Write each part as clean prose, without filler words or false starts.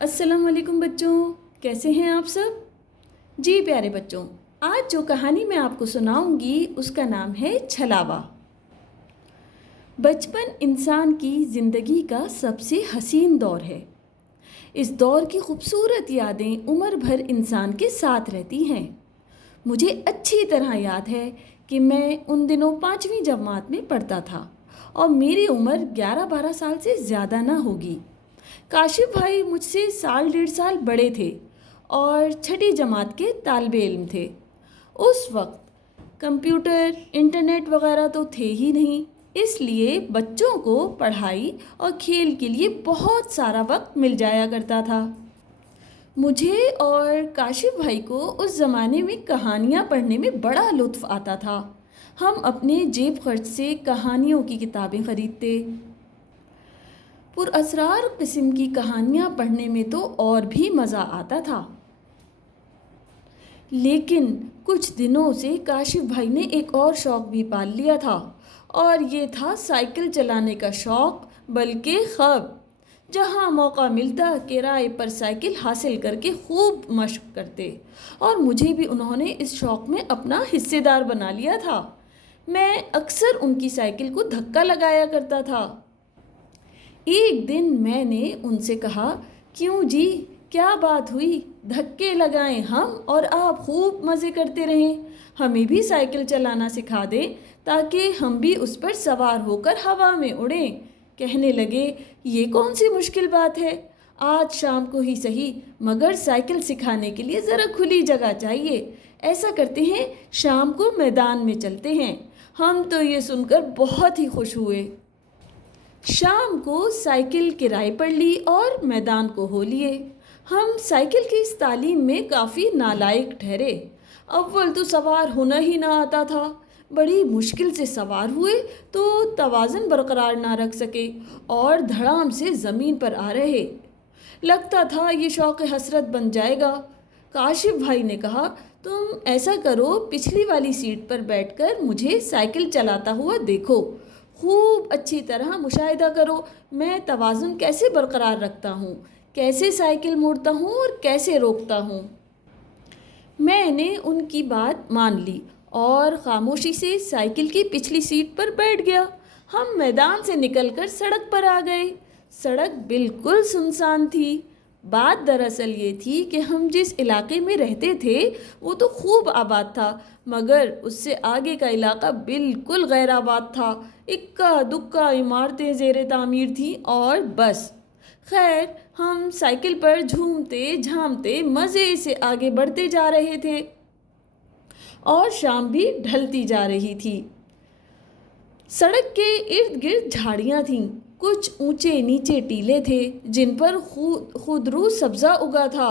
अस्सलाम वालेकुम बच्चों, कैसे हैं आप सब। जी प्यारे बच्चों, आज जो कहानी मैं आपको सुनाऊंगी उसका नाम है छलावा। बचपन इंसान की ज़िंदगी का सबसे हसीन दौर है। इस दौर की खूबसूरत यादें उम्र भर इंसान के साथ रहती हैं। मुझे अच्छी तरह याद है कि मैं उन दिनों 5वीं जमात में पढ़ता था और मेरी उम्र 11-12 साल से ज़्यादा ना होगी। काशिफ भाई मुझसे साल 1.5 साल बड़े थे और छठी जमात के तालिबे इल्म थे। उस वक्त कंप्यूटर, इंटरनेट वगैरह तो थे ही नहीं, इसलिए बच्चों को पढ़ाई और खेल के लिए बहुत सारा वक्त मिल जाया करता था। मुझे और काशिफ भाई को उस ज़माने में कहानियाँ पढ़ने में बड़ा लुत्फ़ आता था। हम अपने जेब खर्च से कहानियों की किताबें ख़रीदते। पुरअसरार किस्म की कहानियाँ पढ़ने में तो और भी मज़ा आता था। लेकिन कुछ दिनों से काशिफ भाई ने एक और शौक़ भी पाल लिया था, और ये था साइकिल चलाने का शौक़, बल्कि ख़्वाब। जहाँ मौका मिलता किराए पर साइकिल हासिल करके खूब मशक करते, और मुझे भी उन्होंने इस शौक़ में अपना हिस्सेदार बना लिया था। मैं अक्सर उनकी साइकिल को धक्का लगाया करता था। एक दिन मैंने उनसे कहा, क्यों जी, क्या बात हुई, धक्के लगाएं हम और आप खूब मज़े करते रहें। हमें भी साइकिल चलाना सिखा दें ताकि हम भी उस पर सवार होकर हवा में उड़ें। कहने लगे, ये कौन सी मुश्किल बात है, आज शाम को ही सही, मगर साइकिल सिखाने के लिए ज़रा खुली जगह चाहिए। ऐसा करते हैं, शाम को मैदान में चलते हैं। हम तो ये सुनकर बहुत ही खुश हुए। शाम को साइकिल किराए पर ली और मैदान को हो लिए। हम साइकिल की इस तालीम में काफ़ी नालायक ठहरे। अव्वल तो सवार होना ही ना आता था। बड़ी मुश्किल से सवार हुए तो तवाज़ुन बरकरार ना रख सके और धड़ाम से ज़मीन पर आ रहे। लगता था ये शौक़ हसरत बन जाएगा। काशिफ भाई ने कहा, तुम ऐसा करो, पिछली वाली सीट पर बैठकर मुझे साइकिल चलाता हुआ देखो, खूब अच्छी तरह मुशाहिदा करो मैं तवाज़ुन कैसे बरकरार रखता हूँ, कैसे साइकिल मोड़ता हूँ और कैसे रोकता हूँ। मैंने उनकी बात मान ली और ख़ामोशी से साइकिल की पिछली सीट पर बैठ गया। हम मैदान से निकलकर सड़क पर आ गए। सड़क बिल्कुल सुनसान थी। बात दरअसल ये थी कि हम जिस इलाके में रहते थे वो तो खूब आबाद था, मगर उससे आगे का इलाका बिल्कुल गैर आबाद था। इक्का दुक्का इमारतें ज़ेरे तामीर थीं और बस। खैर, हम साइकिल पर झूमते झामते मज़े से आगे बढ़ते जा रहे थे और शाम भी ढलती जा रही थी। सड़क के इर्द गिर्द झाड़ियाँ थीं, कुछ ऊंचे नीचे टीले थे जिन पर खुदरू सब्ज़ा उगा था।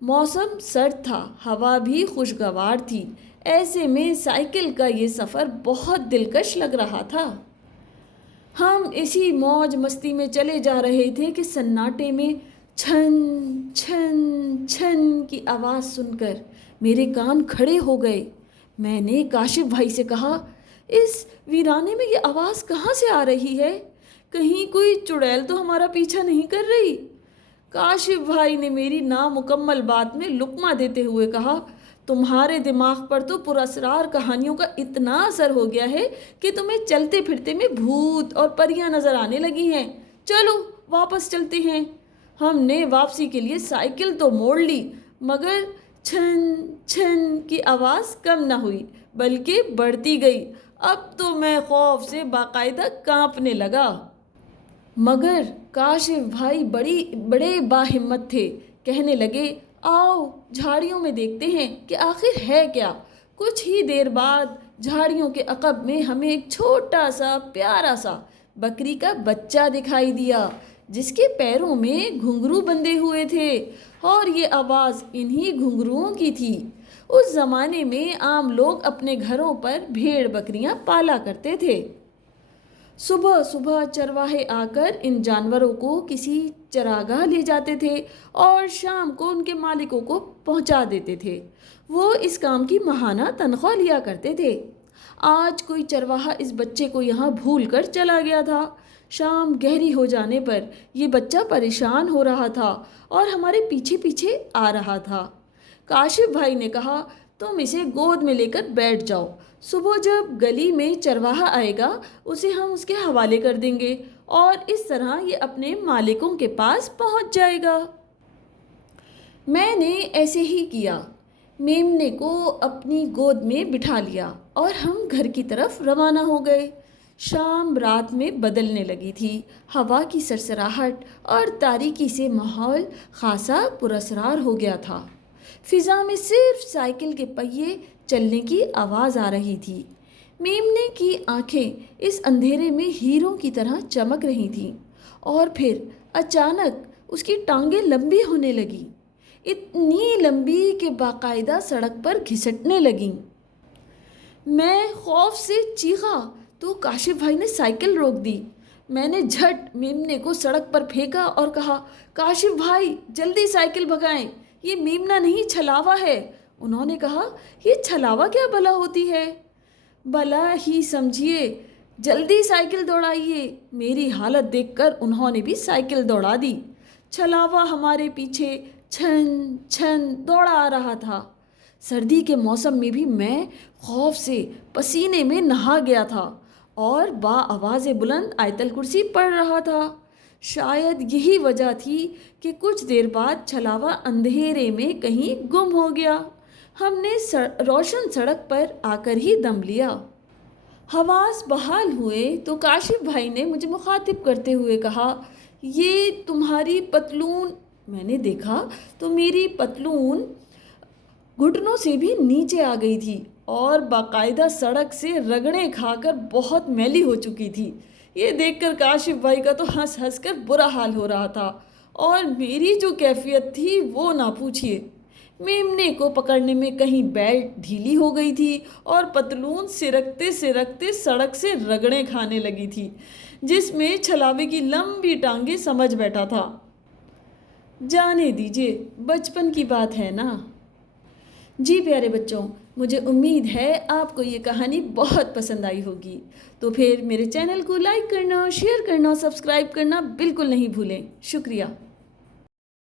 मौसम सर्द था, हवा भी खुशगवार थी। ऐसे में साइकिल का ये सफ़र बहुत दिलकश लग रहा था। हम इसी मौज मस्ती में चले जा रहे थे कि सन्नाटे में छन छन छन की आवाज़ सुनकर मेरे कान खड़े हो गए। मैंने काशिफ भाई से कहा, इस वीराने में ये आवाज़ कहाँ से आ रही है, कहीं कोई चुड़ैल तो हमारा पीछा नहीं कर रही। काशिफ भाई ने मेरी नामुकम्मल बात में लुक्मा देते हुए कहा, तुम्हारे दिमाग पर तो पुरअसरार कहानियों का इतना असर हो गया है कि तुम्हें चलते फिरते में भूत और परियां नज़र आने लगी हैं। चलो वापस चलते हैं। हमने वापसी के लिए साइकिल तो मोड़ ली, मगर छन छन की आवाज़ कम न हुई बल्कि बढ़ती गई। अब तो मैं खौफ से बाकायदा कांपने लगा। मगर काशिफ भाई बड़े बाहिम्मत थे। कहने लगे, आओ झाड़ियों में देखते हैं कि आखिर है क्या। कुछ ही देर बाद झाड़ियों के अकब में हमें एक छोटा सा प्यारा सा बकरी का बच्चा दिखाई दिया, जिसके पैरों में घुंघरू बंधे हुए थे, और ये आवाज़ इन्हीं घुंघरुओं की थी। उस ज़माने में आम लोग अपने घरों पर भेड़ बकरियां पाला करते थे। सुबह सुबह चरवाहे आकर इन जानवरों को किसी चरागाह ले जाते थे और शाम को उनके मालिकों को पहुंचा देते थे। वो इस काम की महाना तनख्वाह लिया करते थे। आज कोई चरवाहा इस बच्चे को यहाँ भूल कर चला गया था। شام گہری ہو جانے پر یہ بچہ پریشان ہو رہا تھا اور ہمارے پیچھے پیچھے آ رہا تھا۔ کاشف بھائی نے کہا، تم اسے گود میں لے کر بیٹھ جاؤ، صبح جب گلی میں چرواہا آئے گا اسے ہم اس کے حوالے کر دیں گے اور اس طرح یہ اپنے مالکوں کے پاس پہنچ جائے گا۔ میں نے ایسے ہی کیا۔ میمنے کو اپنی گود میں بٹھا لیا اور ہم گھر کی طرف روانہ ہو گئے۔ شام رات میں بدلنے لگی تھی۔ ہوا کی سرسراہٹ اور تاریکی سے ماحول خاصا پراسرار ہو گیا تھا۔ فضا میں صرف سائیکل کے پہیے چلنے کی آواز آ رہی تھی۔ میمنے کی آنکھیں اس اندھیرے میں ہیروں کی طرح چمک رہی تھیں اور پھر اچانک اس کی ٹانگیں لمبی ہونے لگیں، اتنی لمبی کہ باقاعدہ سڑک پر گھسٹنے لگیں۔ میں خوف سے چیخا تو کاشف بھائی نے سائیکل روک دی۔ میں نے جھٹ میمنے کو سڑک پر پھینکا اور کہا، کاشف بھائی جلدی سائیکل بھگائیں، یہ میمنہ نہیں چھلاوا ہے۔ انہوں نے کہا، یہ چھلاوا کیا بلا ہوتی ہے؟ بلا ہی سمجھیے، جلدی سائیکل دوڑائیے۔ میری حالت دیکھ کر انہوں نے بھی سائیکل دوڑا دی۔ چھلاوا ہمارے پیچھے چھن چھن دوڑا آ رہا تھا۔ سردی کے موسم میں بھی میں خوف سے پسینے میں نہا گیا تھا اور آواز بلند آیت الکرسی پڑھ رہا تھا۔ شاید یہی وجہ تھی کہ کچھ دیر بعد چھلاوا اندھیرے میں کہیں گم ہو گیا۔ ہم نے روشن سڑک پر آ کر ہی دم لیا۔ حواس بحال ہوئے تو کاشف بھائی نے مجھے مخاطب کرتے ہوئے کہا، یہ تمہاری پتلون۔ میں نے دیکھا تو میری پتلون گھٹنوں سے بھی نیچے آ گئی تھی اور باقاعدہ سڑک سے رگڑیں کھا کر بہت میلی ہو چکی تھی۔ یہ دیکھ کر کاشف بھائی کا تو ہنس ہنس کر برا حال ہو رہا تھا اور میری جو کیفیت تھی وہ نہ پوچھیے۔ میمنے کو پکڑنے میں کہیں بیلٹ ڈھیلی ہو گئی تھی اور پتلون سرکتے سرکتے سڑک سے رگڑیں کھانے لگی تھی، جس میں چھلاوے کی لمبی ٹانگیں سمجھ بیٹھا تھا۔ جانے دیجیے، بچپن کی بات ہے نا۔ جی پیارے بچوں، مجھے امید ہے آپ کو یہ کہانی بہت پسند آئی ہوگی۔ تو پھر میرے چینل کو لائک کرنا، شیئر کرنا، سبسکرائب کرنا بالکل نہیں بھولیں۔ شکریہ۔